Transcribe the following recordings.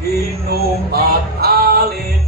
Inumat alit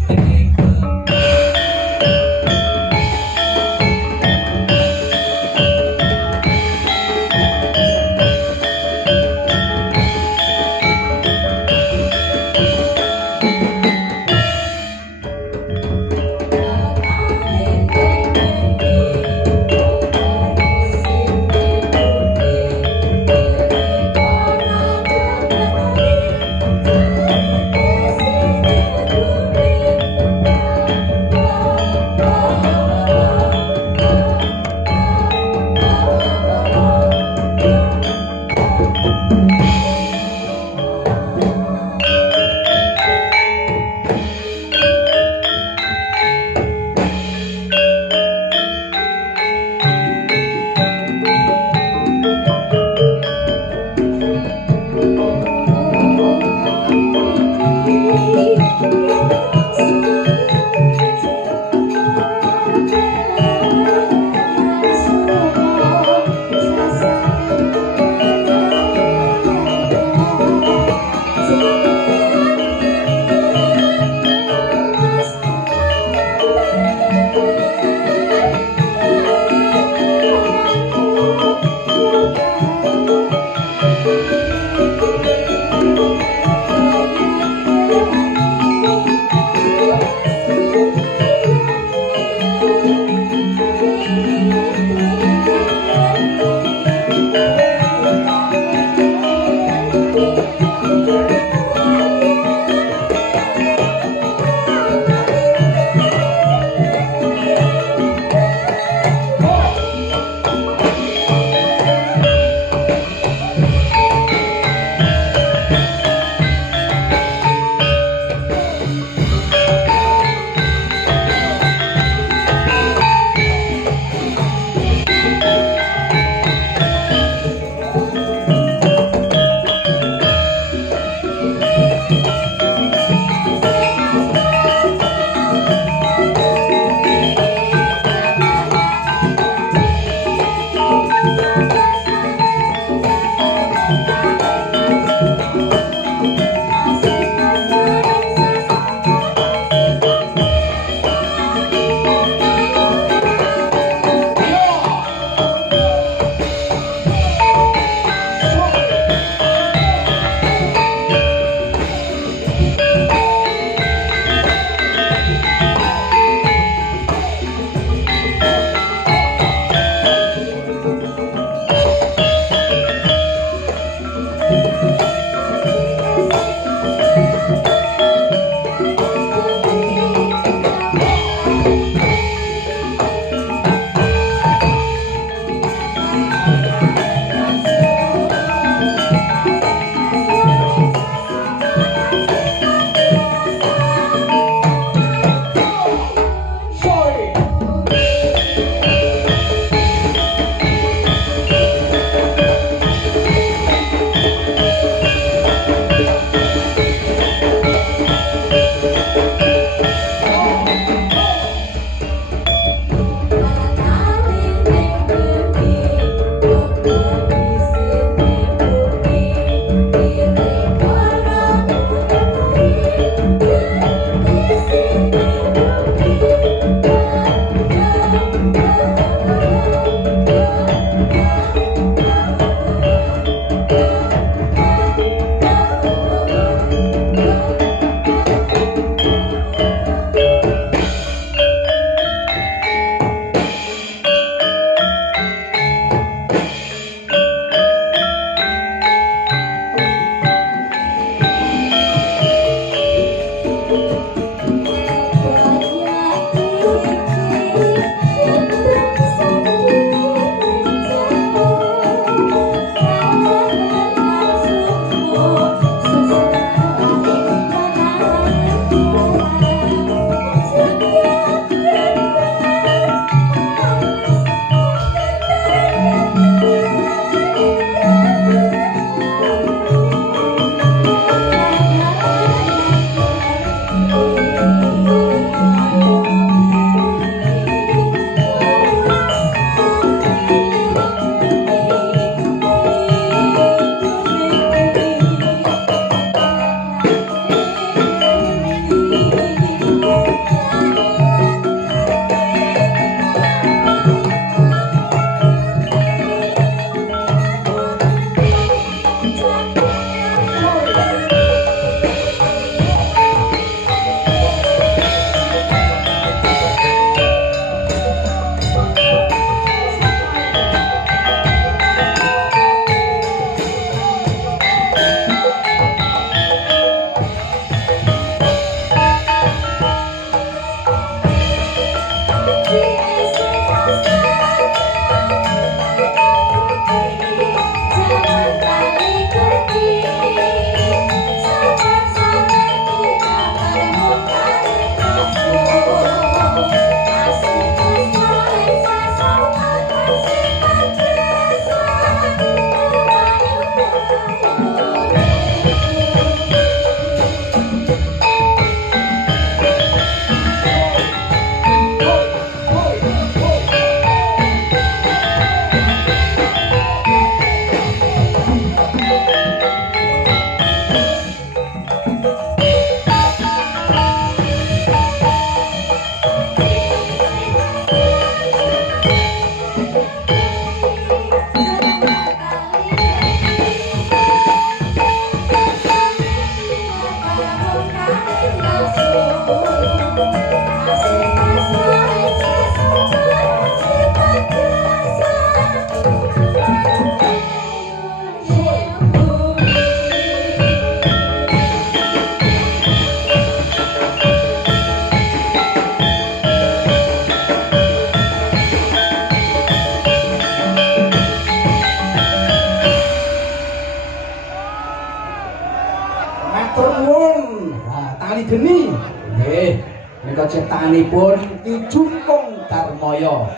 geni. Nggih, menika ciptaanipun Ki Jungkung Darmaya.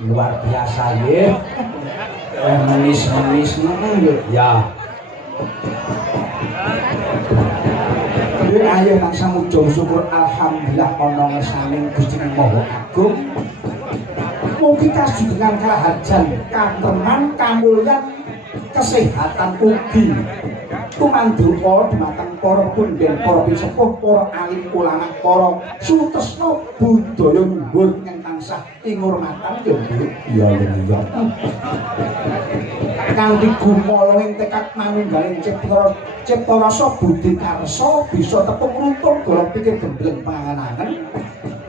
Luar biasa nggih. Menis-menis nggih. Ya. Ayo tansah muja syukur alhamdulillah ana ngersaning Gusti Maha Agung. Mugi kasugengan karaharjan, katentreman, kamulyan, kesehatan ugi tumandrupa dumateng para punden, para pisepuh, para alim ulama, para sutresna budaya luhur ingkang tansah ingurmatan ya ya. Kanthi gumala ing tekad manunggaling cipta rasa budi karsa bisa tepung runtuh golong pikir gembleng panganangan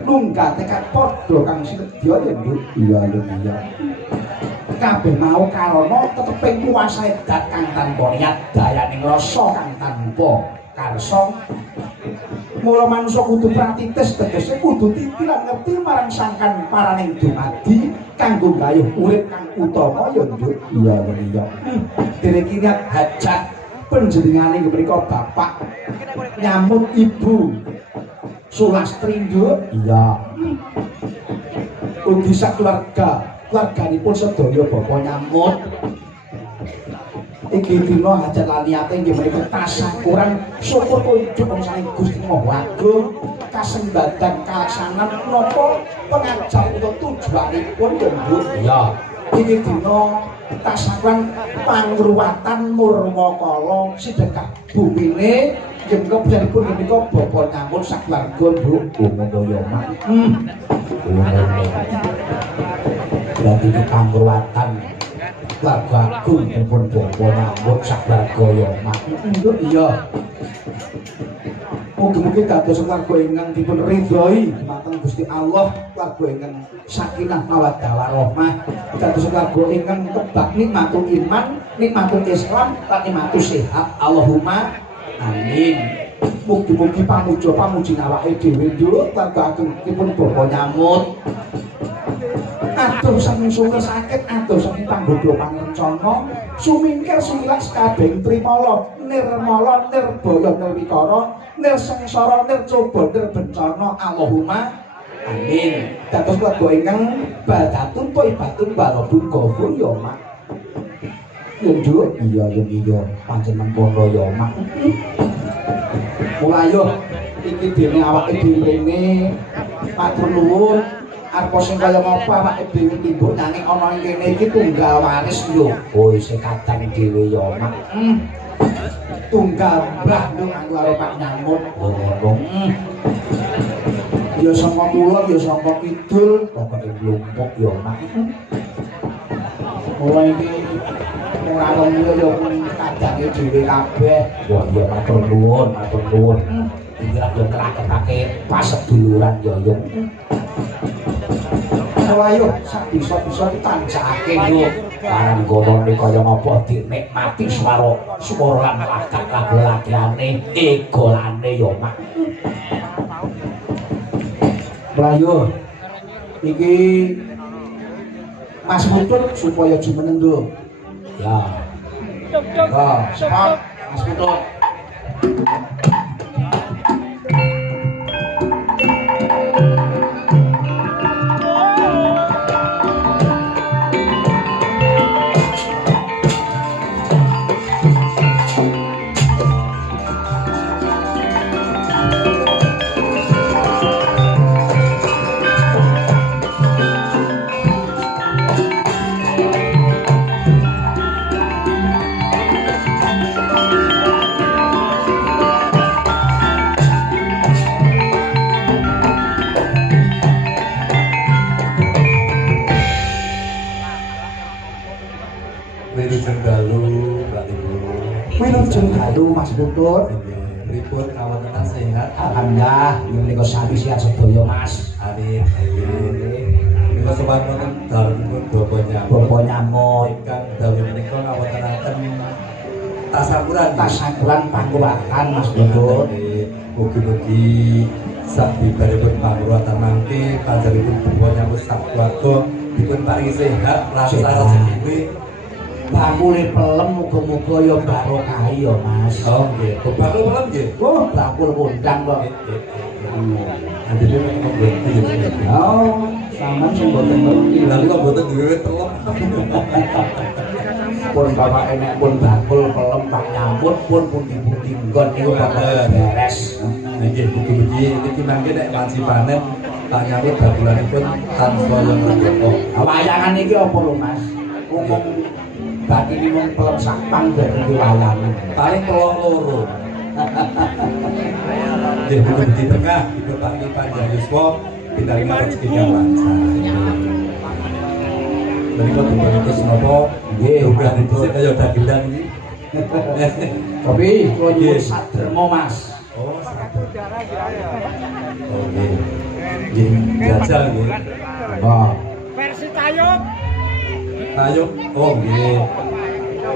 nunggah tekad padha kang sinedya ya ya. Kabeh mau karana teteping kuwasane dat kang tanpa niat dayaning rasa kang tanpa karsa. Mula manungsa kudu pratitis tegese kudu titi lan ngerti marang sangkan paraning dumadi kanggo gayuh urip kang utama ya iya iya. Dene kiniat hajat panjenengane mriku bapak nyambut ibu Sulastri iya. Ugi keluarganipun sedaya bapak nyambut. Iki dina hajat lan niate inggih menika tasyakuran syukur kunjuk saking Gusti Maha Agung kasembadan kalaksanan menapa pengajar utawa tujuanipun ya iki dina tasyakuran pangruwatan murmakala sedekah bumine inggih pujanipun menika bapak nyambut sakeluarga Bu Umudaya Mak. Berarti pangruwatan keluarga agung pun bapak nyambut sakeluarga ya Mak. Iya. Mugi-mugi dados keluarga ingkang dipun ridhoi dumateng Gusti Allah, keluarga ingkang sakinah mawaddah warahmah, dados keluarga ingkang kebak nikmatul iman, nikmatul Islam, lan nikmatul sehat. Allahumma amin. Mugi-mugi pamuja-pamuji awake dhewe keluarga agung dipun bapak nyambut. Aduh saking sungai sakit, aduh saking panggoda pangencana, sumingkir sumilas kabeh trimala, nirmala, nirbaya, nirwikara, nirsengsara, nircoba, nirbencana. Allahumma amin. Dados keluarga ingkang badatun thaibatun barabun ghafur ya Mak. Iya iya panjenengan kono ya Mak. Mulai yo iki dene awake dhewe rene matur nuwun. Arep sing kaya ngapa awake dhewe timbuk nanging ana ing kene iki tunggal waris lho. Oh isih kadang dhewe ya Mak. Tunggal mbah lho aku karo Pak Nyamut. Oh ngono. Ya saka kulon ya saka kidul pokoke mlumpuk ya Mak. Mulai iki ora ono yo kadange dhewe kabeh. Wah ya matur nuwun, matur nuwun. Iki lak yo kelaketake pas seduluran yo yo. Ayo bisa-bisa ditanjake lho. Barang gonone kaya ngapa dinikmati swara lan lagu-lagane egolane ya Mak. Mlayu iki Mas Putut supaya jumeneng lho. Ya. Sepat Mas Putut. Halo Mas Putut. Pripun kawontenan sehat? Alhamdulillah, menika sami sehat sedaya Mas. Amin. Menika semanten dalem Bapak Nyamut. Ingkang dalem menika kawontenaken tasakuran pangruwatan Mas Putut. Mugi-mugi sabibaripun pangruwatan mangke panjenenganipun Bapak Nyamut sakeluarga dipun paringi sehat lan rezeki bakule pelem muga-muga ya barokah ya Mas. Oh nggih, bakul pelem nggih. Oh, bakul kondang kok. Adine nek ngerti. Oh, sampean sing mboten ngerti. Lah kok mboten duwe telem. Pun bapak enek pun bakul pelem tak nyambut pun pundi-pundi nggon niku bakal beres. Nggih, mugi-mugi niki mangke nek wanci panen tak nyambut bakulanipun tanpa lengo. Wayangan iki apa lho Mas? Umum bagi mung pelem sakpang dadi wayangan. Paling pelong loro. Nggih, mugi-mugi tengah diberkahi panjang yuswa, pitaringan rezeki kang lancar. Menika dipuntus napa? Nggih, udah dhisik kaya dagelan iki. Tapi kula nyuwun saderma Mas. Oh, oh nggih. Nggih, jajal nggih. Wah, Versi Tayub. Ayo, oh nggih.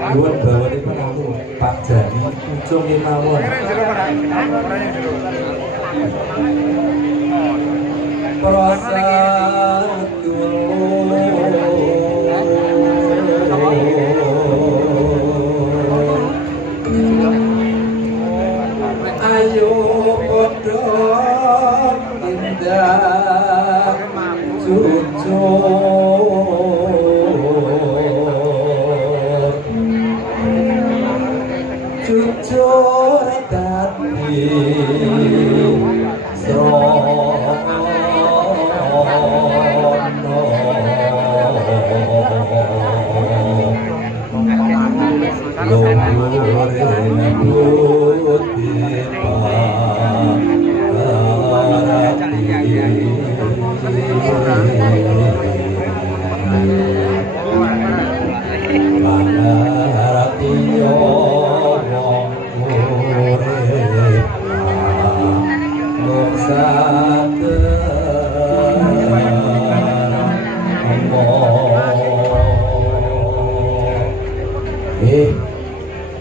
Nuwun bawanipun aku Pak Jani Pucung mawon. Ayo padha tindak jujur dadi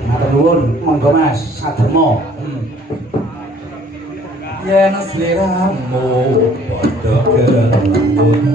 matur nuwun, monggo Mas, saderma. Yen sliramu padha keputus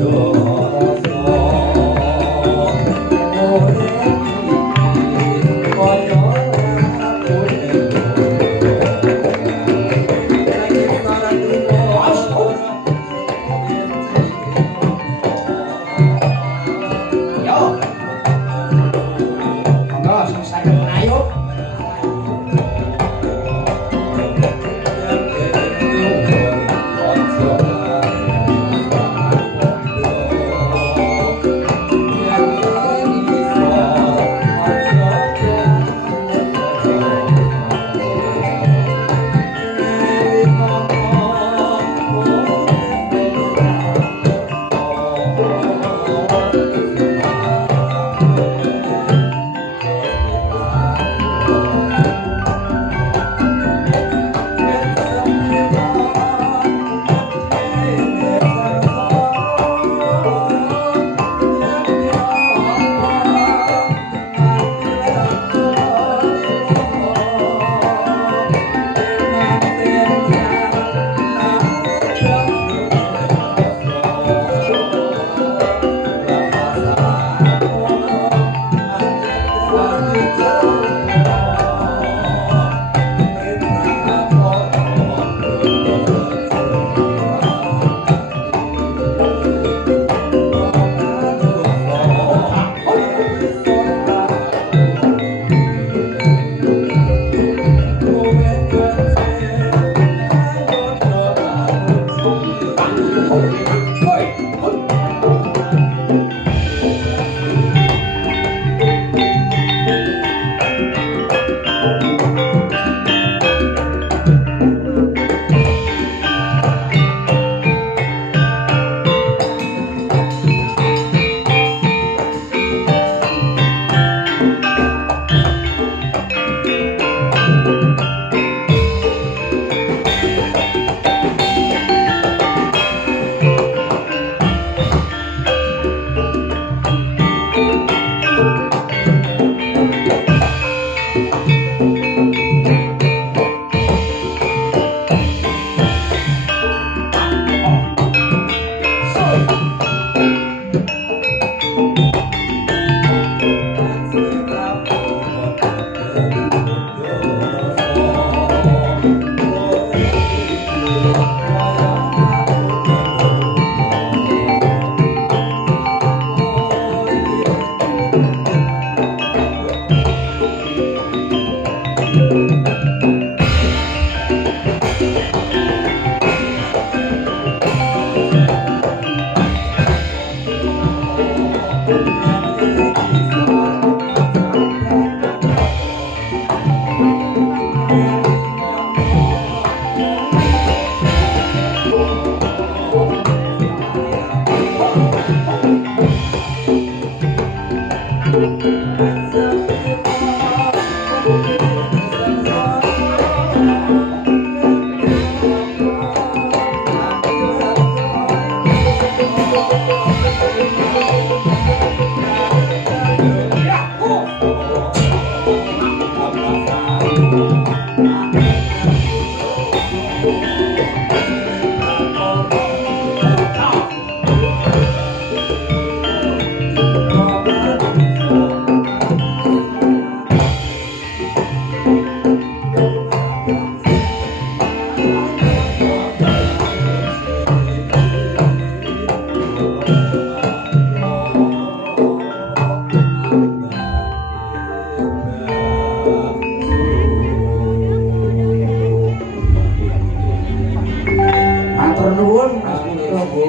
Matur nuwun Mas Putra Bu.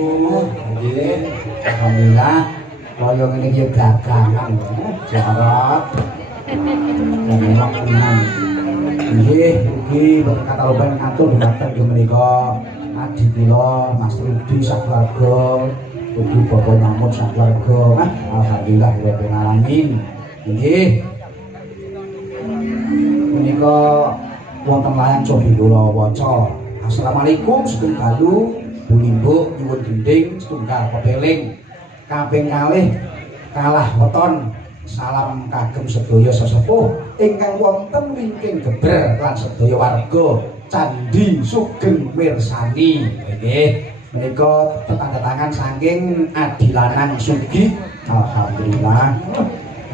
Nggih. Alhamdulillah kaya ngene iki dagangan jarot. Memang tenan. Nggih, ugi boten kataluban atur dhumateng menika adi kula Mas Rudi sakeluarga, ugi Bapak Nyamut sakeluarga. Alhamdulillah rabbil alamin. Nggih. Menika wonten layang cobi kula waca. Assalamualaikum setunggalu bulimbuk nyuwun gending setunggal pepeling kaping kalih kalah weton salam kagem sedaya sesepuh ingkang wonten wingking geber lan sedaya warga Candi Sugeng mirsani. Nggih menika tetangan saking Adi Lanang Sugi. Alhamdulillah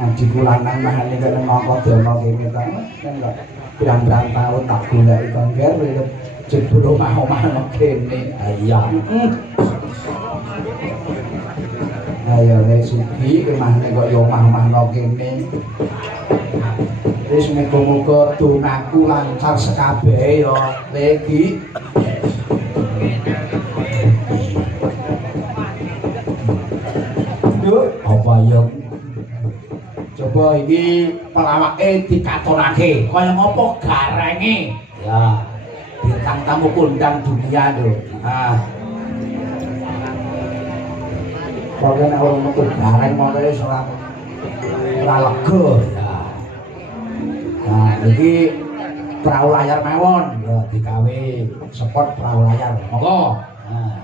Adi Lanang mah nika mangka dana kene ta pirang-pirang taun tak goleki kangger jebul omah-omah nang kene. Ayam. Ayo nek Sugi kemahne kok yo omah-omah nang kene. Wis muga-muga donaku lancar sekabehe yo, Legi. Nduk, apa yo? Coba iki pelawake dikatonake kaya ngopo garenge. Ya. Bintang tamu kondang dunia lho. Pokoknya nek orang metu gareng mongko wis ora lega ya. Nah, iki perahu layar mawon ya digawe spot perahu layar. Monggo. Nah.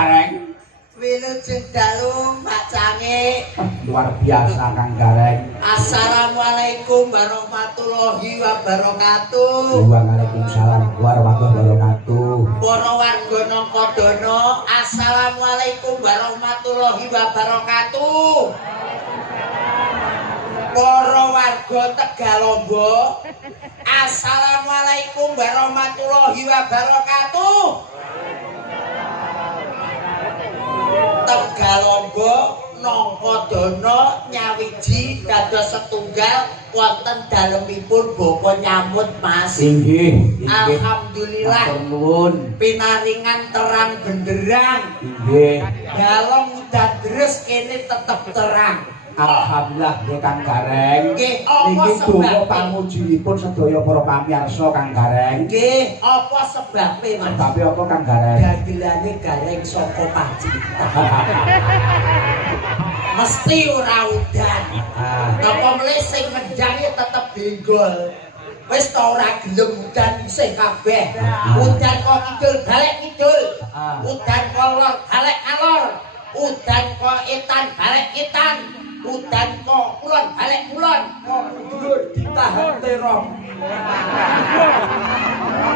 Gareng? Wilujeng dalu Mbak Cange. Luar biasa Kang Gareng. Assalamualaikum warahmatullahi wabarakatuh. Waalaikumsalam warahmatullahi wabarakatuh. Para warga Nangkadana, assalamualaikum warahmatullahi wabarakatuh. Para warga Tegalombo, assalamualaikum warahmatullahi wabarakatuh. Tegalombo Nangkadana nyawiji kados setunggal wonten dalemipun bapa nyamut Mas. Inggih, Alhamdulillah nuwun. pinaringan terang benderang. Inggih. Dalem udan deres kene tetep terang. Alhamdulillah nggih Kang Gareng. Nggih, apa Niki donga sebabé? pamujinipun sedaya para pamirsa Kang Gareng. Nggih, apa sebabe Mas? Tapi apa Kang Gareng? Dagelane Gareng saka Pacitan. Mesti ora udan. Napa mlih sing ngendhange tetep benggol. Wis ta ora gelem udan isih kabeh. Udan kok kidul balik kidul. Udan kok lor balik alor. Udan kok etan balik etan. Udan kok kulon balik kulon. Kok dulur ditahan terong.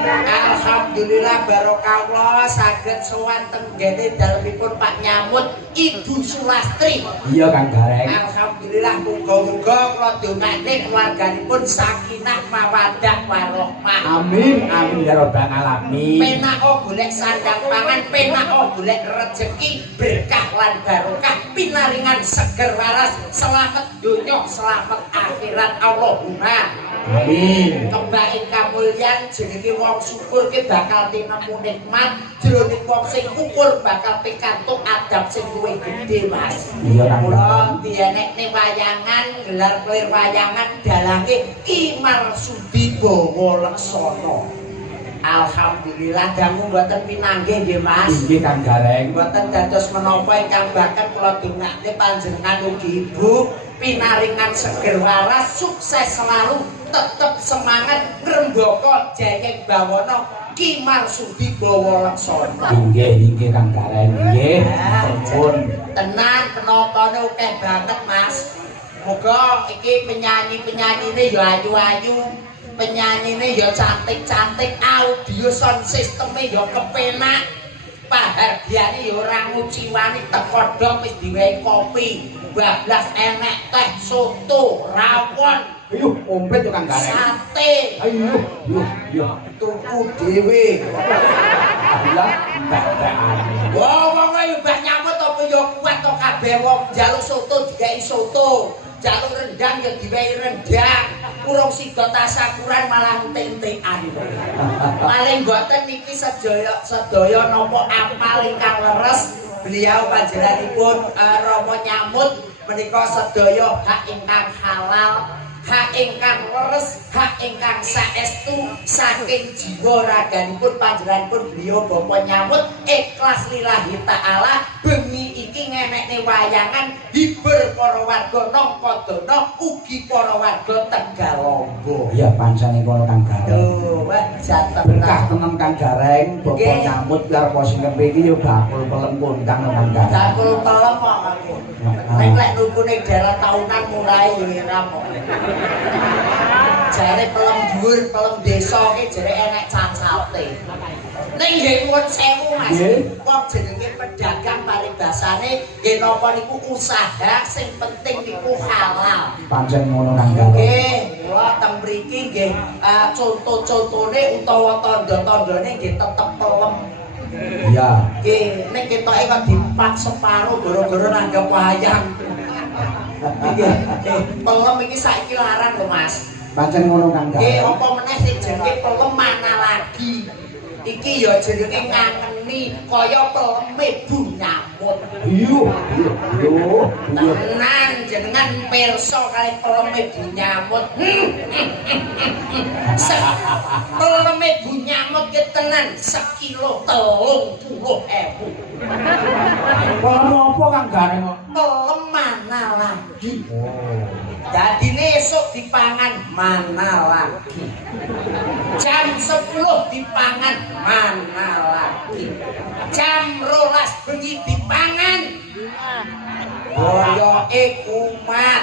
Alhamdulillah barokah saged sowan tenggene dalemipun Pak Nyamut Ibu Sulastri. Iya Kang Gareng. Alhamdulillah muga-muga kula dongane keluarganipun sakinah mawaddah warahmah. Amin amin ya rabbal alamin. Penak golek sandang pangan, penak golek rejeki, berkah lan barokah, pinaringan seger waras, selamat donya, selamat akhirat. Allahumma Amin. kembali kamulyan jenenge wong syukur ki bakal tinemu nikmat, jroning wong sing syukur bakal pikantuk adab sing luwih gedhe Mas. Iya Kang Kula Gareng. dienekne wayangan, gelar kelir wayangan dalange Ki Marsudi Bawa Laksana. Alhamdulillah dangu mboten pinanggih nggih Mas. Inggih Kang Gareng. Mboten dados menapa ingkang bakal kula dongakne panjenengan ugi Ibu pinaringan seger waras, sukses selalu, tetep semangat ngrembaka jayeng bawana Ki Marsudi Bawa Laksana. Inggih Kang Gareng. Inggih. Ampun. Tenan penontonnya akeh banget Mas. Moga iki penyanyi-penyanyine ya ayu-ayu, penyanyine ya cantik-cantik, audio sound sisteme ya kepenak. Pahargyane ya ora nguciwani teko dok wis diwehi kopi, bablas enek teh, soto, rawon, Ayo ompet yo Kang Gareng. sate. Ayo, yo. Tuku dhewe. Alhamdulillah entek-entekan. Wah, wong ayo mbah nyamut apa ya kuat to kabeh wong njaluk soto digawe soto, njaluk rendang ya diwehi rendang. Urung sida tasakuran malah entek-entekan. Paling mboten niki sedaya napa amal ingkang leres beliau panjenenganipun Rama Nyamut menika sedaya hak ingkang halal, hak ingkang leres, hak ingkang saestu saking jiwa raganipun panjenenganipun beliau Bapak Nyamut ikhlas lillahi taala bengi iki ngenekne wayangan hibur para warga Nangkadana ugi para warga Tegalombo. Iya pancene kono Kang Gareng. Lho, wah jatah Berkah tenan Kang Gareng, Bapak Nggih. nyambut karo pos iki yo bakul pelem kondang Kang Gareng. Dakul pelem kok aku. Nek lek nunggu daerah tahunan mulai yo ora kok. Jare pelem dhuwur, pelem desa ki jare enek cacate. Ning nggih nuwun sewu Mas. Nggih. Wong jenenge pedagang paribasane nggih napa niku usaha sing penting niku halal. Pancen ngono Kang Gareng. Nggih, kula teng mriki nggih conto-contone utawa tanda-tandane nggih tetep pelem. Iya. Nggih, nek ketoke kok dipak separo gara-gara nanggap wayang. Nggih, pelem iki saiki larang lho Mas. Pancen ngono Kang Nggih, Gareng. apa meneh sing jenenge pelem mana lagi. Iki ya jenenge ngangeni kaya peleme Bu Nyamut. Iyo. Tenan jenengan pirsa kali peleme Bu Nyamut. Peleme Bu Nyamut ki tenan sekilo 30.000. Pelem apa Kang Gareng kok? Pelem mana lagi. Oh. Dadine esuk dipangan mana lagi. Jam 10 dipangan mana lagi. Jam 12 bengi dipangan. Boyoke kumat.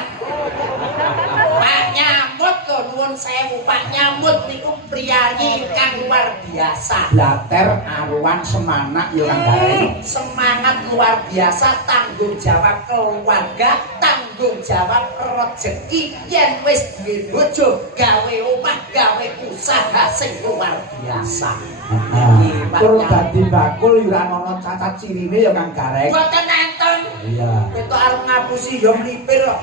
Pak Nyamut kok nuwun sewu, Pak Nyamut niku priyayi kang luar biasa. Blater aruan semanak ya Kang Gareng. Semangat luar biasa, tanggung jawab keluarga, tanggung jawab rezeki. Yen wis duwe bojo, gawe omah, gawe usaha sing luar biasa. Terus dadi bakul ora ana cacat cirine ya Kang Gareng. Boten enten. Iya. Ketok arep ngapusi ya mlipir kok.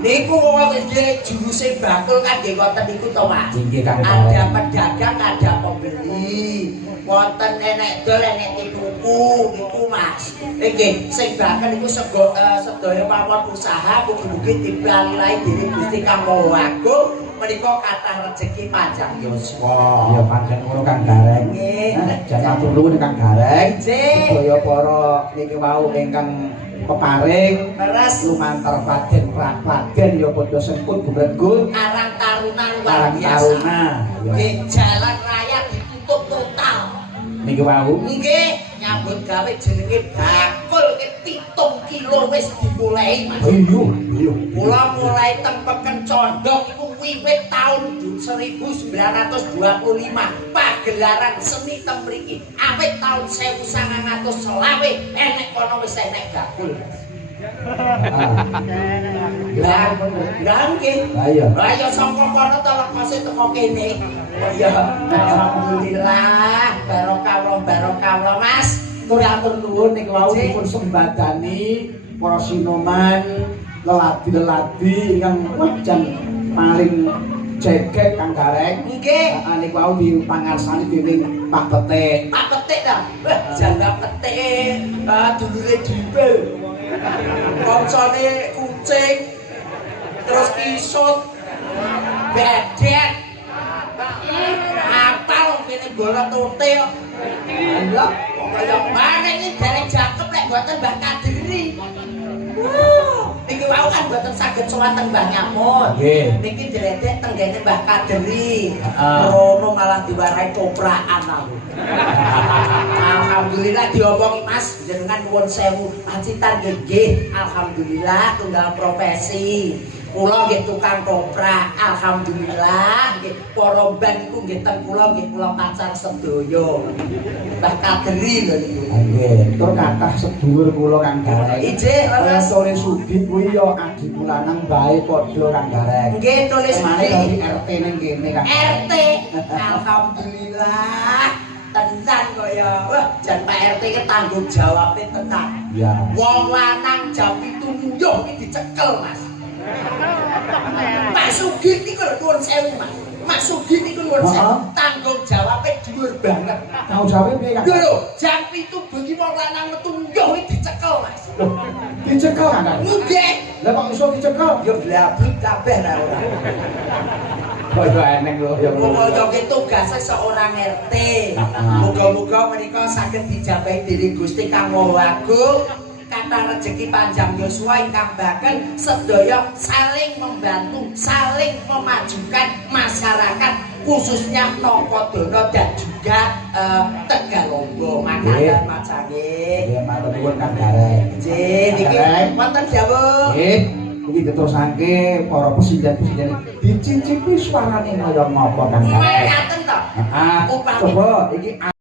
Niku nggih juruse bakul kan nggih wonten niku to Mas. Nggih Kang Ada Gareng. pedagang, ada pembeli. Wonten enek dol enek tuku niku Mas. Nggih sing bakal niku sedaya pawon usaha mugi-mugi dipalilai dening Gusti Kang Maha Agung. Menika kathah rezeki panjang yuswa. Ya panjang ngono Kang Gareng. Nggih. Jan matur nuwun Kang Gareng. Nggih. Sedaya para niki wau ingkang peparing Leres lumantar Raden Raden ya padha sengkut gubregut Karang Taruna luar Karang biasa. Taruna. Nggih, jalan raya ditutup total. Niki wau Nggih, nyambut gawe jenenge bakul ke 7 kilo wis dimulai Mas. iya. Kula mulai tempeken condong iku wiwit taun 1925 pagelaran seni teng mriki. Awit taun 1920 enek kono wis enek bakul. Lah nggih. Lah iya. Lah ya sangka kono to lekose teko kene. Oh iya, alhamdulillah, barokah Mas. Matur nuwun nek wau dipun sembadani para sinoman leladi-leladi ingkang jan paling jegek Kang Gareng. Nggih. Nek wau dipangarsani dening Pak Petik. Pak Petik ta? Wah, jangka petik dulure dimpil. Koncone kucing. Terus kisut. Bedet. Apal kene bola tote kok. Lha, kaya mana iki dereng jangkep lek mboten Mbah Kadiri. Niki wau kan mboten saged sowan teng Mbah Nyamut. Nggih. Niki diledek tenggene Mbah Kadiri. Heeh. Rono malah diwarahi coprakan aku. Alhamdulillah diomongi Mas, jenengan nuwun sewu. Pancitan nggih, alhamdulillah tunggal profesi. Kula nggih tukang koprak, alhamdulillah nggih para ban niku nggih teng kula nggih kula pacar sedaya. Mbah Kadri lho niku. Nggih, tur kathah sedulur kula Kang Gareng. Ijih, Kaya leres. sore sudi kuwi ya adi kulanang bae padha Kang Gareng. Nggih tulis Mane dadi nggih. RT ning kene Kang. RT, alhamdulillah. Tenan kaya, wah jan Pak RT ki tanggung jawabe tenan. Ya. Wong lanang jam 7 nyuh iki dicekel, Mas. Pak Sugih niku lho nuwun sewu, Mas. Mas Sugih niku nuwun sewu. Tanggung jawabe dhuwur banget. Tanggung jawab piye Kang? Lho lho, jam 7 bengi wong lanang metu nyuh iki dicekel, Mas. Loh, dicekel Kang. Nggih. Lah kok iso dicekel? Yo blablek kabeh ra ora. Kaya eneng lho ya. Muga-muga tugasnya seorang RT. Muga-muga menika saged dijabahi dening Gusti Kang Maha Agung. Kata rezeki panjang yuswa ingkang bakal sedaya saling membantu, saling memajukan masyarakat khususnya Nokodono dan juga Tegalonggo. Makanan macane. Nggih, matur nuwun Kang Gareng. Nggih, niki wonten dawuh. Nggih, iki diterusake para presiden-presiden dicicipi suarane kaya ngapa Kang Gareng. Ngaten to. Heeh. Upami Coba iki